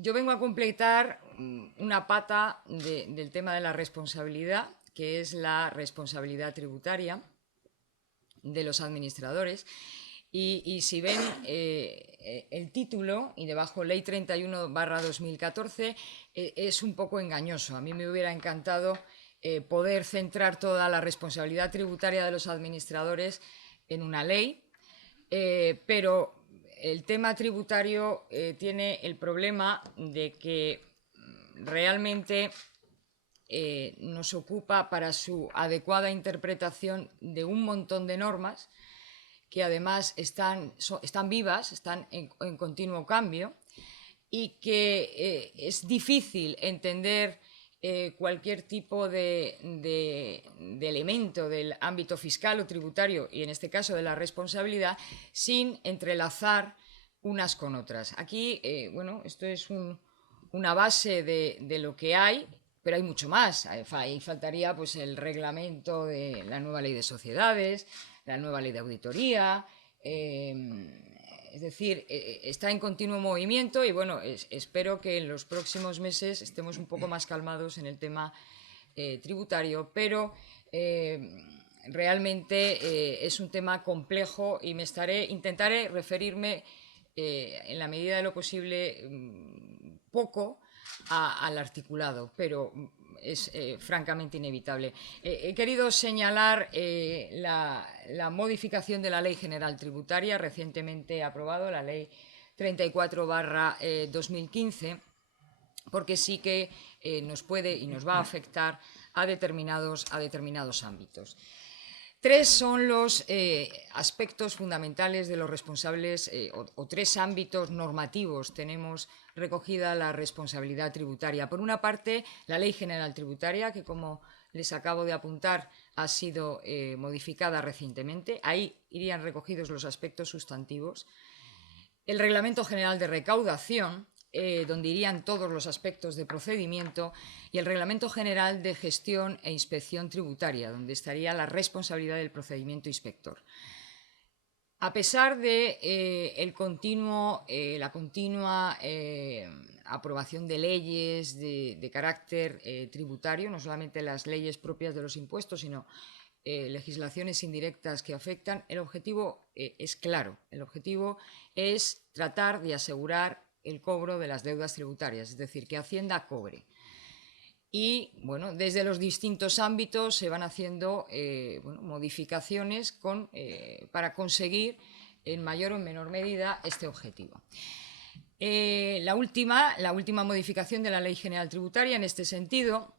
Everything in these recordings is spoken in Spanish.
Yo vengo a completar una pata del tema de la responsabilidad, que es la responsabilidad tributaria de los administradores. Y si ven el título y debajo Ley 31/2014, es un poco engañoso. A mí me hubiera encantado poder centrar toda la responsabilidad tributaria de los administradores en una ley, pero el tema tributario tiene el problema de que realmente nos ocupa para su adecuada interpretación de un montón de normas que además están vivas, están en continuo cambio, y que es difícil entender cualquier tipo de elemento del ámbito fiscal o tributario, y en este caso de la responsabilidad, sin entrelazar unas con otras. Aquí, bueno, esto es una base de lo que hay, pero hay mucho más. Ahí faltaría pues el reglamento de la nueva ley de sociedades, la nueva ley de auditoría. Es decir, está en continuo movimiento y bueno, espero que en los próximos meses estemos un poco más calmados en el tema tributario, pero realmente es un tema complejo y intentaré referirme en la medida de lo posible poco al articulado, pero es francamente inevitable. He querido señalar la modificación de la Ley General Tributaria recientemente aprobada, la Ley 34/2015, porque sí que nos puede y nos va a afectar a determinados ámbitos. Tres son los aspectos fundamentales de los responsables o tres ámbitos normativos tenemos recogida la responsabilidad tributaria. Por una parte, la Ley General Tributaria, que como les acabo de apuntar ha sido modificada recientemente. Ahí irían recogidos los aspectos sustantivos. El Reglamento General de Recaudación, donde irían todos los aspectos de procedimiento, y el Reglamento General de Gestión e Inspección Tributaria, donde estaría la responsabilidad del procedimiento inspector. A pesar de la continua aprobación de leyes de carácter tributario, no solamente las leyes propias de los impuestos, sino legislaciones indirectas que afectan, el objetivo es claro. El objetivo es tratar de asegurar el cobro de las deudas tributarias, es decir, que Hacienda cobre. Y bueno, desde los distintos ámbitos se van haciendo modificaciones para conseguir en mayor o menor medida este objetivo. La última modificación de la Ley General Tributaria en este sentido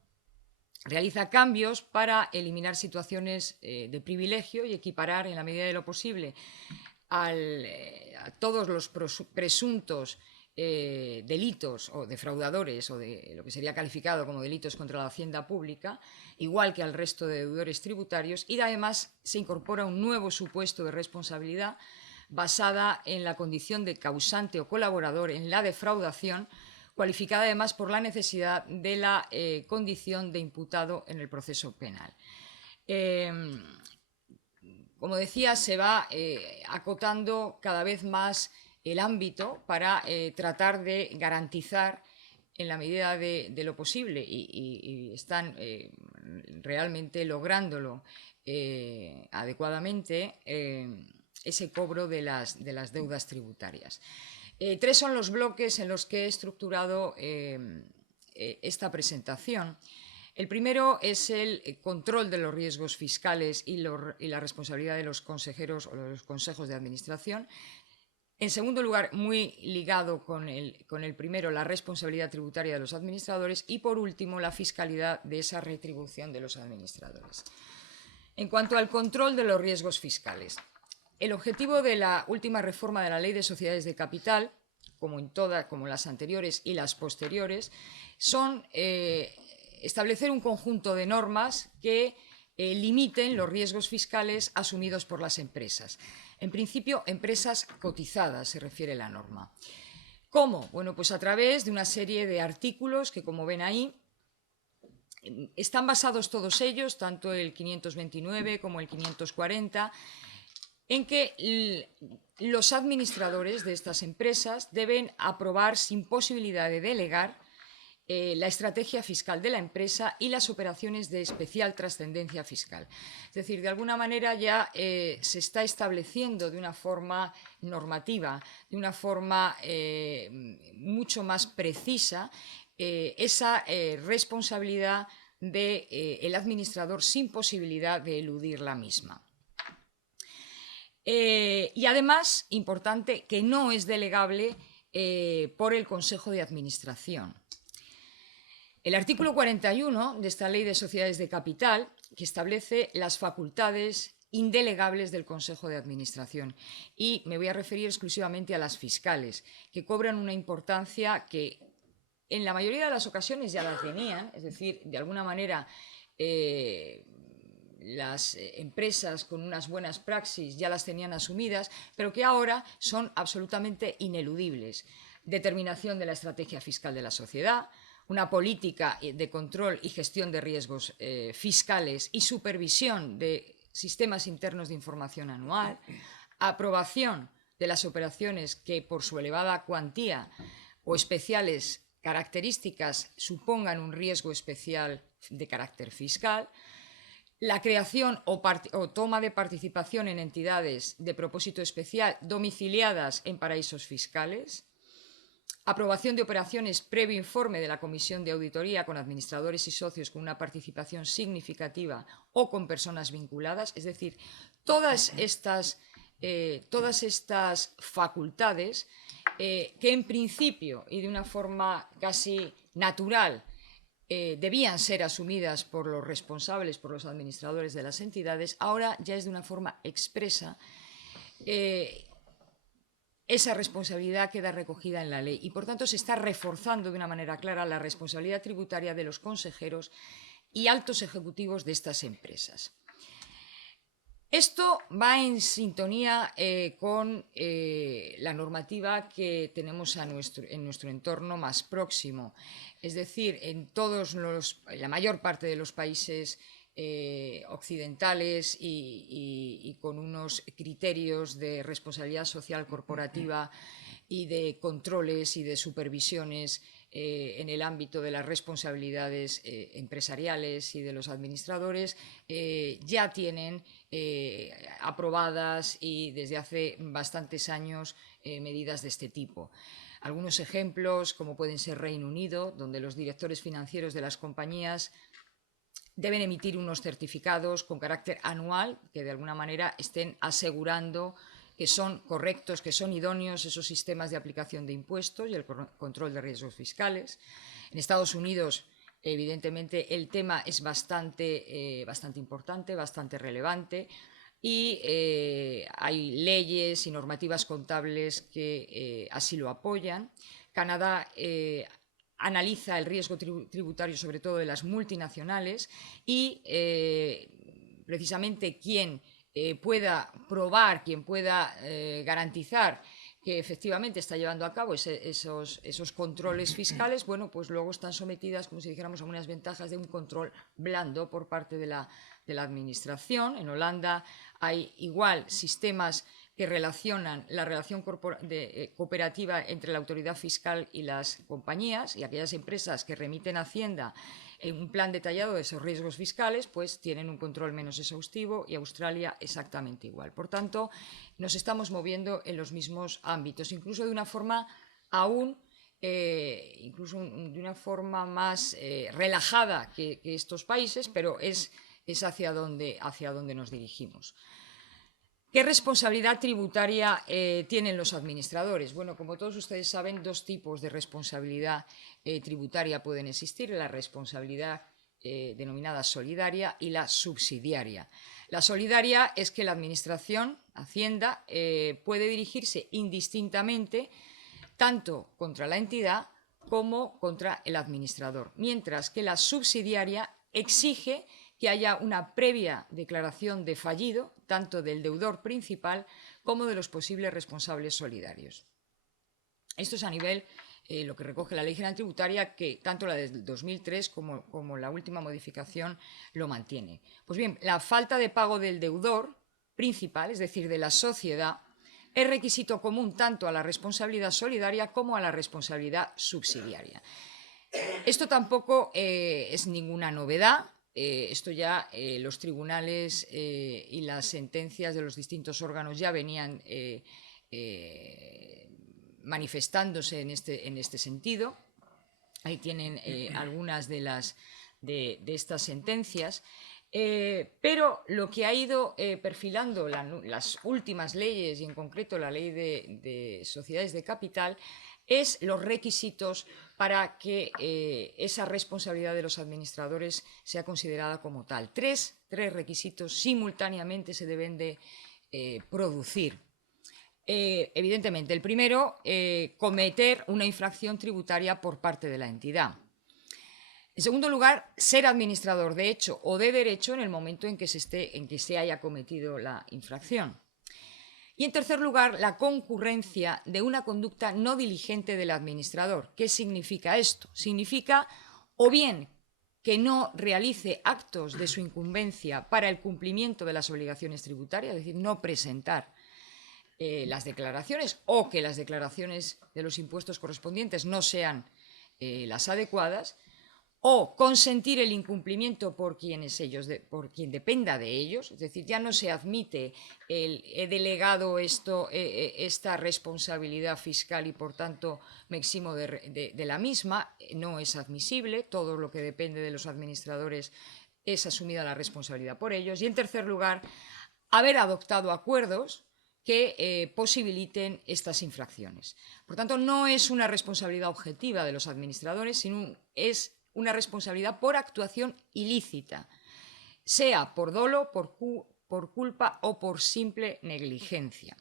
realiza cambios para eliminar situaciones de privilegio y equiparar en la medida de lo posible a todos los presuntos delitos o defraudadores o de lo que sería calificado como delitos contra la hacienda pública, igual que al resto de deudores tributarios, y además se incorpora un nuevo supuesto de responsabilidad basada en la condición de causante o colaborador en la defraudación, cualificada además por la necesidad de la condición de imputado en el proceso penal. Como decía, se va acotando cada vez más el ámbito para tratar de garantizar en la medida de lo posible y están realmente lográndolo adecuadamente ese cobro de las deudas tributarias. Tres son los bloques en los que he estructurado esta presentación. El primero es el control de los riesgos fiscales y la responsabilidad de los consejeros o de los consejos de administración. En segundo lugar, muy ligado con el primero, la responsabilidad tributaria de los administradores. Y por último, la fiscalidad de esa retribución de los administradores. En cuanto al control de los riesgos fiscales, el objetivo de la última reforma de la Ley de Sociedades de Capital, como las anteriores y las posteriores, son establecer un conjunto de normas que limiten los riesgos fiscales asumidos por las empresas. En principio, empresas cotizadas se refiere la norma. ¿Cómo? Bueno, pues a través de una serie de artículos que, como ven ahí, están basados todos ellos, tanto el 529 como el 540, en que los administradores de estas empresas deben aprobar sin posibilidad de delegar la estrategia fiscal de la empresa y las operaciones de especial trascendencia fiscal. Es decir, de alguna manera ya se está estableciendo de una forma normativa, de una forma mucho más precisa, esa responsabilidad del administrador sin posibilidad de eludir la misma. Y además, importante, que no es delegable por el Consejo de Administración. El artículo 41 de esta Ley de Sociedades de Capital, que establece las facultades indelegables del Consejo de Administración. Y me voy a referir exclusivamente a las fiscales, que cobran una importancia que en la mayoría de las ocasiones ya la tenían, es decir, de alguna manera las empresas con unas buenas praxis ya las tenían asumidas, pero que ahora son absolutamente ineludibles. Determinación de la estrategia fiscal de la sociedad, una política de control y gestión de riesgos fiscales y supervisión de sistemas internos de información anual, aprobación de las operaciones que por su elevada cuantía o especiales características supongan un riesgo especial de carácter fiscal, la creación o toma de participación en entidades de propósito especial domiciliadas en paraísos fiscales, aprobación de operaciones previo informe de la Comisión de Auditoría con administradores y socios con una participación significativa o con personas vinculadas. Es decir, todas estas facultades que en principio y de una forma casi natural debían ser asumidas por los responsables, por los administradores de las entidades, ahora ya es de una forma expresa. Esa responsabilidad queda recogida en la ley y, por tanto, se está reforzando de una manera clara la responsabilidad tributaria de los consejeros y altos ejecutivos de estas empresas. Esto va en sintonía con la normativa que tenemos en nuestro entorno más próximo. Es decir, en la mayor parte de los países occidentales y con unos criterios de responsabilidad social corporativa y de controles y de supervisiones en el ámbito de las responsabilidades empresariales y de los administradores, ya tienen aprobadas y desde hace bastantes años medidas de este tipo. Algunos ejemplos, como pueden ser Reino Unido, donde los directores financieros de las compañías deben emitir unos certificados con carácter anual que de alguna manera estén asegurando que son correctos, que son idóneos esos sistemas de aplicación de impuestos y el control de riesgos fiscales. En Estados Unidos, evidentemente, el tema es bastante importante, bastante relevante y hay leyes y normativas contables que así lo apoyan. Canadá analiza el riesgo tributario sobre todo de las multinacionales y precisamente quien pueda probar, quien pueda garantizar que efectivamente está llevando a cabo esos controles fiscales, bueno, pues luego están sometidas, como si dijéramos, a unas ventajas de un control blando por parte de la administración. En Holanda hay igual sistemas que relacionan la relación cooperativa entre la autoridad fiscal y las compañías, y aquellas empresas que remiten a Hacienda un plan detallado de esos riesgos fiscales, pues tienen un control menos exhaustivo, y Australia exactamente igual. Por tanto, nos estamos moviendo en los mismos ámbitos, incluso de una forma más relajada que estos países, pero es hacia donde nos dirigimos. ¿Qué responsabilidad tributaria tienen los administradores? Bueno, como todos ustedes saben, dos tipos de responsabilidad tributaria pueden existir: la responsabilidad denominada solidaria y la subsidiaria. La solidaria es que la administración, Hacienda, puede dirigirse indistintamente tanto contra la entidad como contra el administrador, mientras que la subsidiaria exige que haya una previa declaración de fallido tanto del deudor principal como de los posibles responsables solidarios. Esto es a nivel lo que recoge la Ley General Tributaria, que tanto la del 2003 como la última modificación lo mantiene. Pues bien, la falta de pago del deudor principal, es decir, de la sociedad, es requisito común tanto a la responsabilidad solidaria como a la responsabilidad subsidiaria. Esto tampoco es ninguna novedad. Esto ya los tribunales y las sentencias de los distintos órganos ya venían manifestándose en este sentido. Ahí tienen algunas de estas sentencias. Pero lo que ha ido perfilando las últimas leyes, y en concreto la ley de sociedades de capital, es los requisitos para que esa responsabilidad de los administradores sea considerada como tal. Tres requisitos simultáneamente se deben de producir. Evidentemente, el primero, cometer una infracción tributaria por parte de la entidad. En segundo lugar, ser administrador de hecho o de derecho en el momento en que se haya cometido la infracción. Y en tercer lugar, la concurrencia de una conducta no diligente del administrador. ¿Qué significa esto? Significa o bien que no realice actos de su incumbencia para el cumplimiento de las obligaciones tributarias, es decir, no presentar las declaraciones, o que las declaraciones de los impuestos correspondientes no sean las adecuadas, o consentir el incumplimiento por quien dependa de ellos, es decir, ya no se admite he delegado esta responsabilidad fiscal y por tanto me eximo de la misma, no es admisible, todo lo que depende de los administradores es asumida la responsabilidad por ellos. Y en tercer lugar, haber adoptado acuerdos que posibiliten estas infracciones. Por tanto, no es una responsabilidad objetiva de los administradores, sino es una responsabilidad por actuación ilícita, sea por dolo, por culpa o por simple negligencia.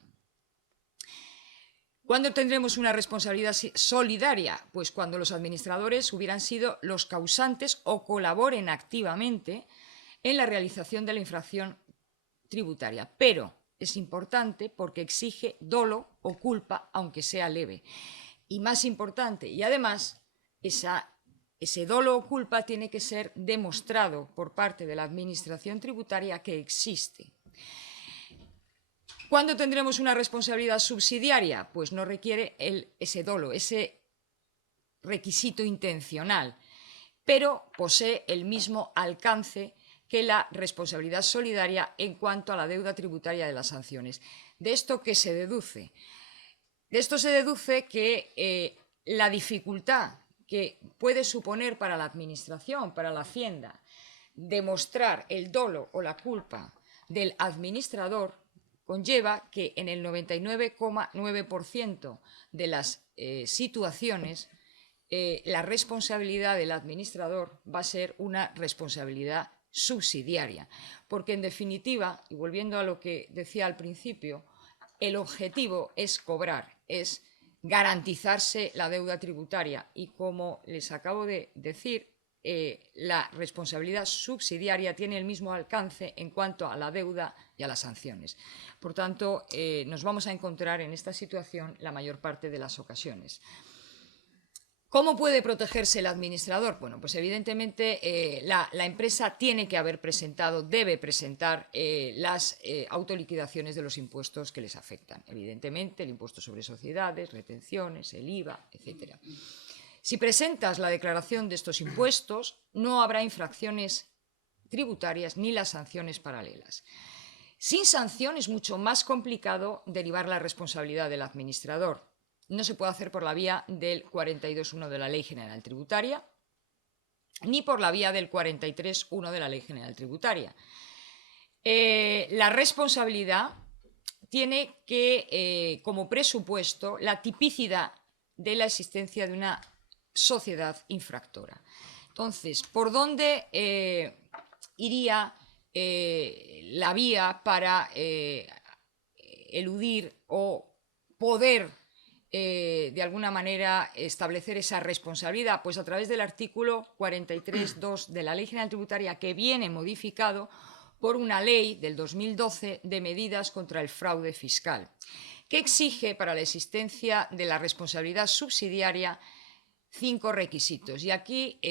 ¿Cuándo tendremos una responsabilidad solidaria? Pues cuando los administradores hubieran sido los causantes o colaboren activamente en la realización de la infracción tributaria. Pero es importante porque exige dolo o culpa, aunque sea leve. Y más importante, y además, ese dolo o culpa tiene que ser demostrado por parte de la administración tributaria que existe. ¿Cuándo tendremos una responsabilidad subsidiaria? Pues no requiere ese dolo, ese requisito intencional, pero posee el mismo alcance que la responsabilidad solidaria en cuanto a la deuda tributaria de las sanciones. ¿De esto qué se deduce? De esto se deduce que la dificultad que puede suponer para la administración, para la Hacienda, demostrar el dolo o la culpa del administrador conlleva que en el 99,9% de las situaciones la responsabilidad del administrador va a ser una responsabilidad subsidiaria, porque en definitiva, y volviendo a lo que decía al principio, el objetivo es cobrar, es garantizarse la deuda tributaria y, como les acabo de decir, la responsabilidad subsidiaria tiene el mismo alcance en cuanto a la deuda y a las sanciones. Por tanto, nos vamos a encontrar en esta situación la mayor parte de las ocasiones. ¿Cómo puede protegerse el administrador? Bueno, pues evidentemente la empresa tiene que debe presentar las autoliquidaciones de los impuestos que les afectan. Evidentemente, el impuesto sobre sociedades, retenciones, el IVA, etc. Si presentas la declaración de estos impuestos, no habrá infracciones tributarias ni las sanciones paralelas. Sin sanción es mucho más complicado derivar la responsabilidad del administrador. No se puede hacer por la vía del 42.1 de la Ley General Tributaria, ni por la vía del 43.1 de la Ley General Tributaria. La responsabilidad tiene como presupuesto la tipicidad de la existencia de una sociedad infractora. Entonces, ¿por dónde iría la vía para eludir o poder de alguna manera establecer esa responsabilidad? Pues a través del artículo 43.2 de la Ley General Tributaria, que viene modificado por una ley del 2012 de medidas contra el fraude fiscal, que exige para la existencia de la responsabilidad subsidiaria 5 requisitos. Y aquí,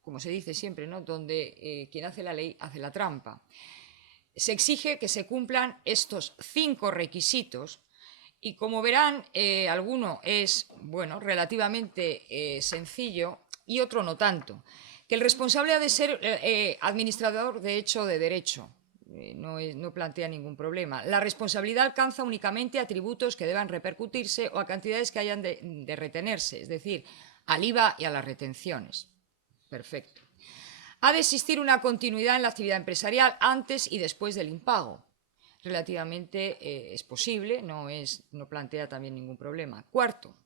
como se dice siempre, ¿no?, donde quien hace la ley hace la trampa. se exige que se cumplan estos 5 requisitos y, como verán, alguno es, bueno, relativamente sencillo y otro no tanto. Que el responsable ha de ser administrador de hecho o de derecho. No plantea ningún problema. La responsabilidad alcanza únicamente a tributos que deban repercutirse o a cantidades que hayan de retenerse, es decir, al IVA y a las retenciones. Perfecto. Ha de existir una continuidad en la actividad empresarial antes y después del impago. Relativamente es posible, no plantea también ningún problema. Cuarto,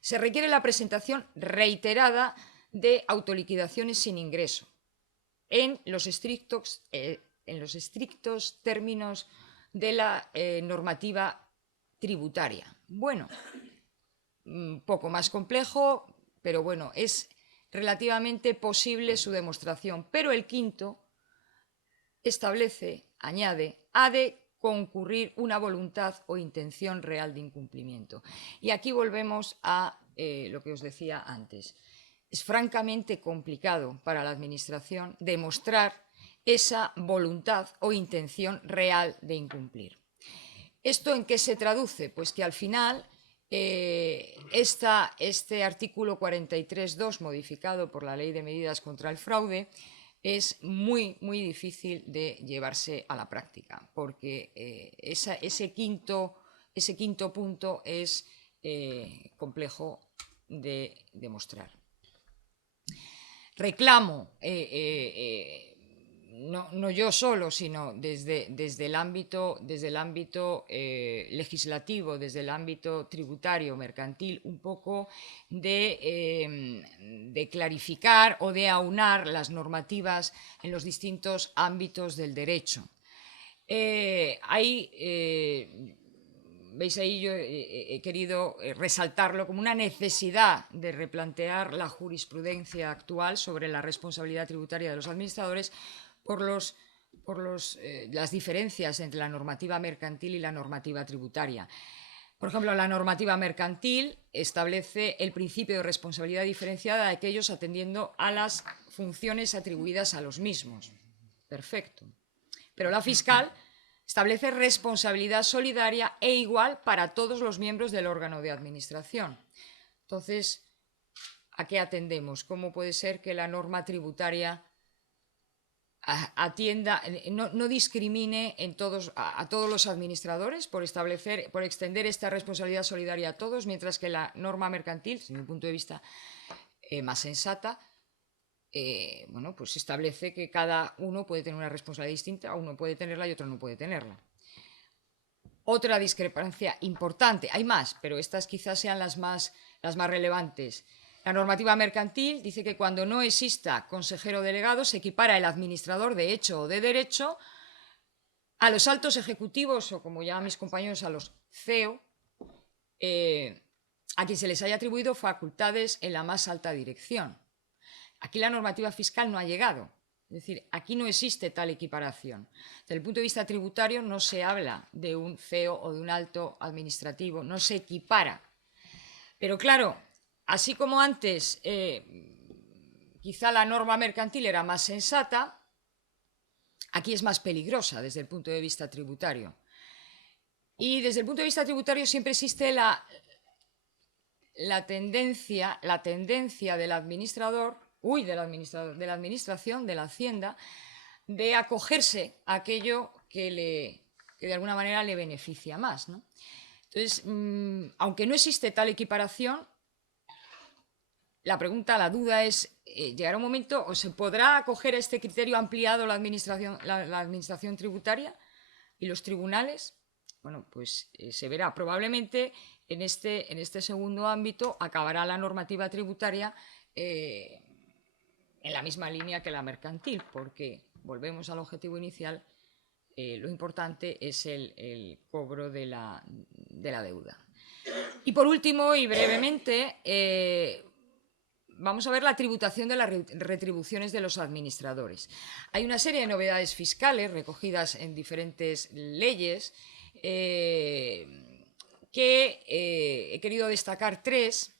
se requiere la presentación reiterada de autoliquidaciones sin ingreso en los estrictos términos de la normativa tributaria. Bueno, un poco más complejo, pero bueno, es relativamente posible su demostración. Pero el quinto establece, añade, ha de concurrir una voluntad o intención real de incumplimiento. Y aquí volvemos a lo que os decía antes. Es francamente complicado para la Administración demostrar esa voluntad o intención real de incumplir. ¿Esto en qué se traduce? Pues que al final este artículo 43.2, modificado por la Ley de Medidas contra el Fraude, es muy, muy difícil de llevarse a la práctica, porque ese quinto punto es complejo de demostrar. Reclamo, no yo solo, sino desde el ámbito legislativo, desde el ámbito tributario, mercantil, un poco de clarificar o de aunar las normativas en los distintos ámbitos del derecho. Veis ahí, yo he querido resaltarlo como una necesidad de replantear la jurisprudencia actual sobre la responsabilidad tributaria de los administradores por las diferencias entre la normativa mercantil y la normativa tributaria. Por ejemplo, la normativa mercantil establece el principio de responsabilidad diferenciada de aquellos atendiendo a las funciones atribuidas a los mismos. Perfecto. Pero la fiscal establece responsabilidad solidaria e igual para todos los miembros del órgano de administración. Entonces, ¿a qué atendemos? ¿Cómo puede ser que la norma tributaria atienda, no discrimine a todos los administradores por extender esta responsabilidad solidaria a todos, mientras que la norma mercantil, desde mi punto de vista más sensata, bueno, pues establece que cada uno puede tener una responsabilidad distinta, uno puede tenerla y otro no puede tenerla? Otra discrepancia importante, hay más, pero estas quizás sean las más relevantes. La normativa mercantil dice que cuando no exista consejero delegado se equipara el administrador de hecho o de derecho a los altos ejecutivos, o como llaman mis compañeros, a los CEO, a quien se les haya atribuido facultades en la más alta dirección. Aquí la normativa fiscal no ha llegado. Es decir, aquí no existe tal equiparación. Desde el punto de vista tributario no se habla de un CEO o de un alto administrativo, no se equipara. Pero claro, así como antes quizá la norma mercantil era más sensata, aquí es más peligrosa desde el punto de vista tributario. Y desde el punto de vista tributario siempre existe la tendencia del administrador, de la administración, de la Hacienda, de acogerse a aquello que de alguna manera le beneficia más, ¿no? Entonces, aunque no existe tal equiparación, la duda es, ¿llegará un momento o se podrá acoger a este criterio ampliado la administración tributaria y los tribunales? Bueno, pues se verá. Probablemente en este segundo ámbito acabará la normativa tributaria en la misma línea que la mercantil, porque volvemos al objetivo inicial, lo importante es el cobro de la deuda. Y por último, y brevemente, vamos a ver la tributación de las retribuciones de los administradores. Hay una serie de novedades fiscales recogidas en diferentes leyes que he querido destacar 3.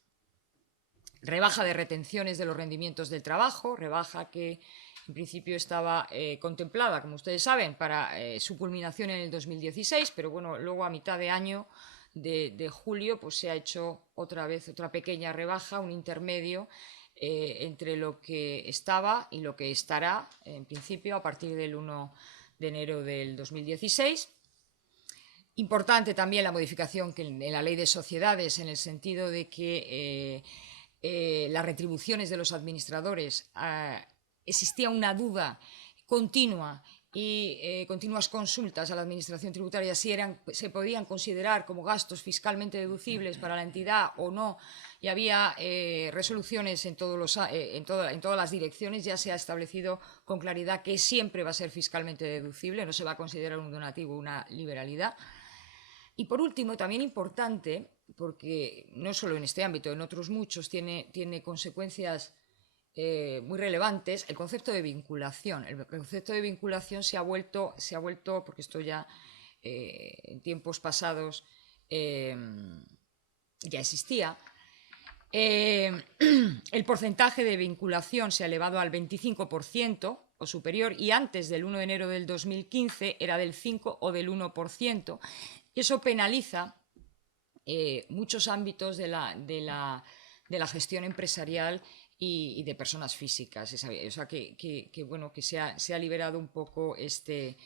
Rebaja de retenciones de los rendimientos del trabajo, rebaja que En principio estaba contemplada, como ustedes saben, para su culminación en el 2016, pero bueno, luego a mitad de año de julio pues se ha hecho otra vez otra pequeña rebaja, un intermedio entre lo que estaba y lo que estará en principio a partir del 1 de enero del 2016. Importante también la modificación en la ley de sociedades, en el sentido de que las retribuciones de los administradores, existía una duda continua y continuas consultas a la administración tributaria si se podían considerar como gastos fiscalmente deducibles para la entidad o no, y había resoluciones en todas las direcciones. Ya se ha establecido con claridad que siempre va a ser fiscalmente deducible, no se va a considerar un donativo, una liberalidad. Y por último, también importante, porque no solo en este ámbito, en otros muchos tiene consecuencias muy relevantes, el concepto de vinculación. El concepto de vinculación se ha vuelto, porque esto ya en tiempos pasados ya existía. El porcentaje de vinculación se ha elevado al 25% o superior, y antes del 1 de enero del 2015 era del 5 o del 1%. Y eso penaliza muchos ámbitos de la gestión empresarial y de personas físicas. O sea, bueno, que se ha liberado un poco este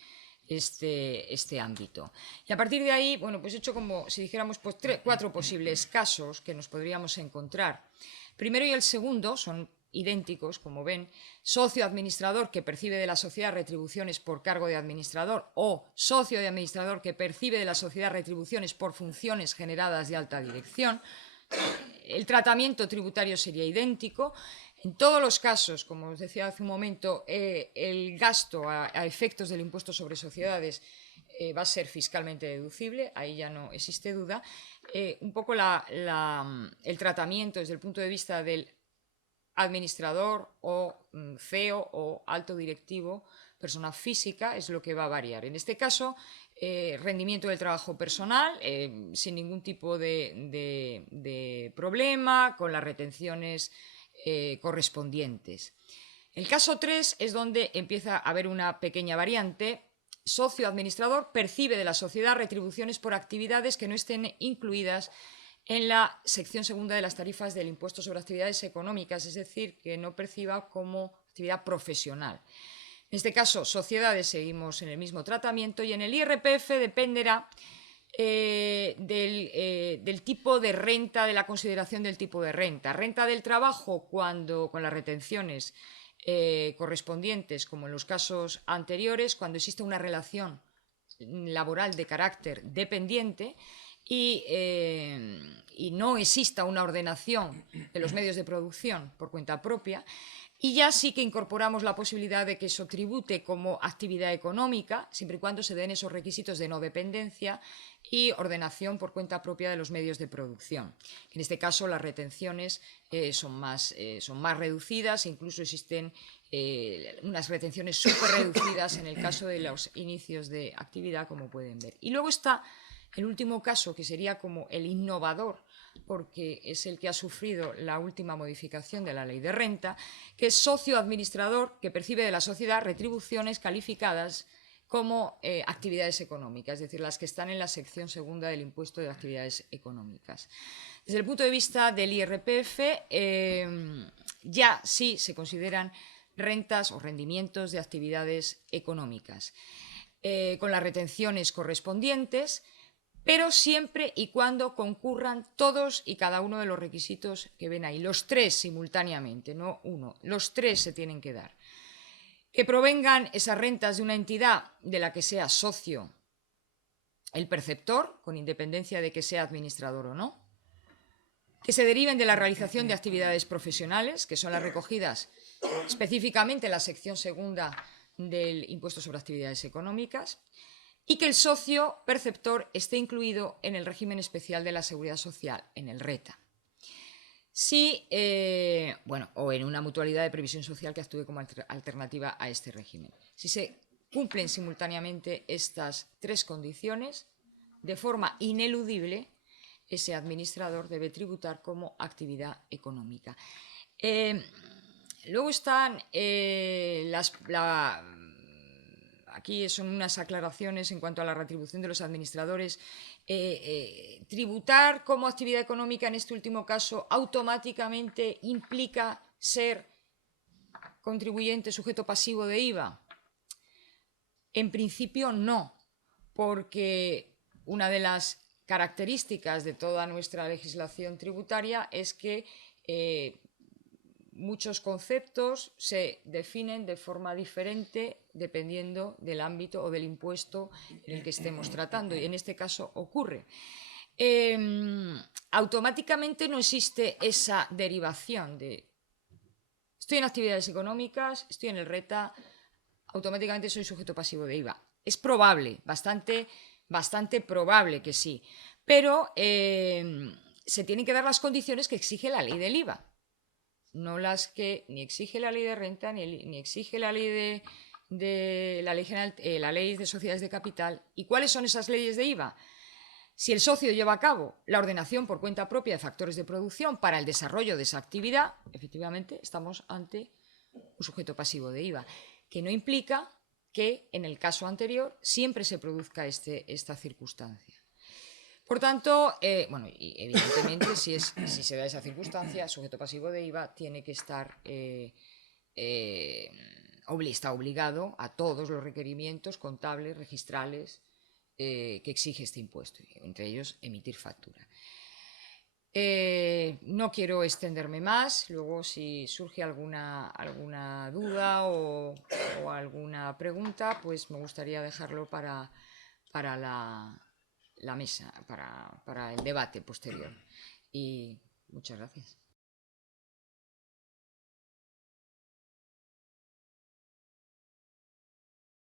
ámbito. Y a partir de ahí, bueno, pues he hecho como si dijéramos pues 4 posibles casos que nos podríamos encontrar. Primero y el segundo son idénticos, como ven: socio administrador que percibe de la sociedad retribuciones por cargo de administrador, o socio de administrador que percibe de la sociedad retribuciones por funciones generadas de alta dirección. El tratamiento tributario sería idéntico. En todos los casos, como os decía hace un momento, el gasto a efectos del impuesto sobre sociedades va a ser fiscalmente deducible, ahí ya no existe duda. Un poco el tratamiento desde el punto de vista del administrador o CEO o alto directivo, persona física, es lo que va a variar. En este caso, rendimiento del trabajo personal, sin ningún tipo de problema, con las retenciones correspondientes. El caso 3 es donde empieza a haber una pequeña variante. Socio administrador percibe de la sociedad retribuciones por actividades que no estén incluidas en la sección segunda de las tarifas del impuesto sobre actividades económicas, es decir, que no perciba como actividad profesional. En este caso, sociedades, seguimos en el mismo tratamiento, y en el IRPF dependerá del tipo de renta, de la consideración del tipo de renta. Renta del trabajo, cuando con las retenciones correspondientes, como en los casos anteriores, cuando existe una relación laboral de carácter dependiente y no exista una ordenación de los medios de producción por cuenta propia. Y ya sí que incorporamos la posibilidad de que eso tribute como actividad económica, siempre y cuando se den esos requisitos de no dependencia y ordenación por cuenta propia de los medios de producción. En este caso, las retenciones son más reducidas, e incluso existen unas retenciones súper reducidas en el caso de los inicios de actividad, como pueden ver. Y luego está el último caso, que sería como el innovador, porque es el que ha sufrido la última modificación de la ley de renta, que es socio administrador que percibe de la sociedad retribuciones calificadas como actividades económicas, es decir, las que están en la sección segunda del impuesto de actividades económicas. Desde el punto de vista del IRPF, ya sí se consideran rentas o rendimientos de actividades económicas, con las retenciones correspondientes, pero siempre y cuando concurran todos y cada uno de los requisitos que ven ahí, los 3 simultáneamente, no uno, los 3 se tienen que dar. Que provengan esas rentas de una entidad de la que sea socio el perceptor, con independencia de que sea administrador o no. Que se deriven de la realización de actividades profesionales, que son las recogidas específicamente en la sección segunda del impuesto sobre actividades económicas. Y que el socio perceptor esté incluido en el régimen especial de la Seguridad Social, en el RETA. O en una mutualidad de previsión social que actúe como alternativa a este régimen. Si se cumplen simultáneamente estas 3 condiciones, de forma ineludible, ese administrador debe tributar como actividad económica. Luego están aquí son unas aclaraciones en cuanto a la retribución de los administradores. Tributar como actividad económica en este último caso automáticamente implica ser contribuyente sujeto pasivo de IVA. En principio no, porque una de las características de toda nuestra legislación tributaria es que muchos conceptos se definen de forma diferente dependiendo del ámbito o del impuesto en el que estemos tratando, y en este caso ocurre. Automáticamente no existe esa derivación de estoy en actividades económicas, estoy en el RETA, automáticamente soy sujeto pasivo de IVA. Es probable, bastante probable que sí, pero se tienen que dar las condiciones que exige la ley del IVA, no las que ni exige la ley de renta ni exige la ley la ley de sociedades de capital. ¿Y cuáles son esas leyes de IVA? Si el socio lleva a cabo la ordenación por cuenta propia de factores de producción para el desarrollo de esa actividad, efectivamente estamos ante un sujeto pasivo de IVA, que no implica que en el caso anterior siempre se produzca esta circunstancia. Por tanto, bueno, y evidentemente si se da esa circunstancia, sujeto pasivo de IVA tiene que estar está obligado a todos los requerimientos contables, registrales que exige este impuesto, entre ellos emitir factura. No quiero extenderme más, luego si surge alguna duda o alguna pregunta, pues me gustaría dejarlo para la mesa, para el debate posterior. Y muchas gracias.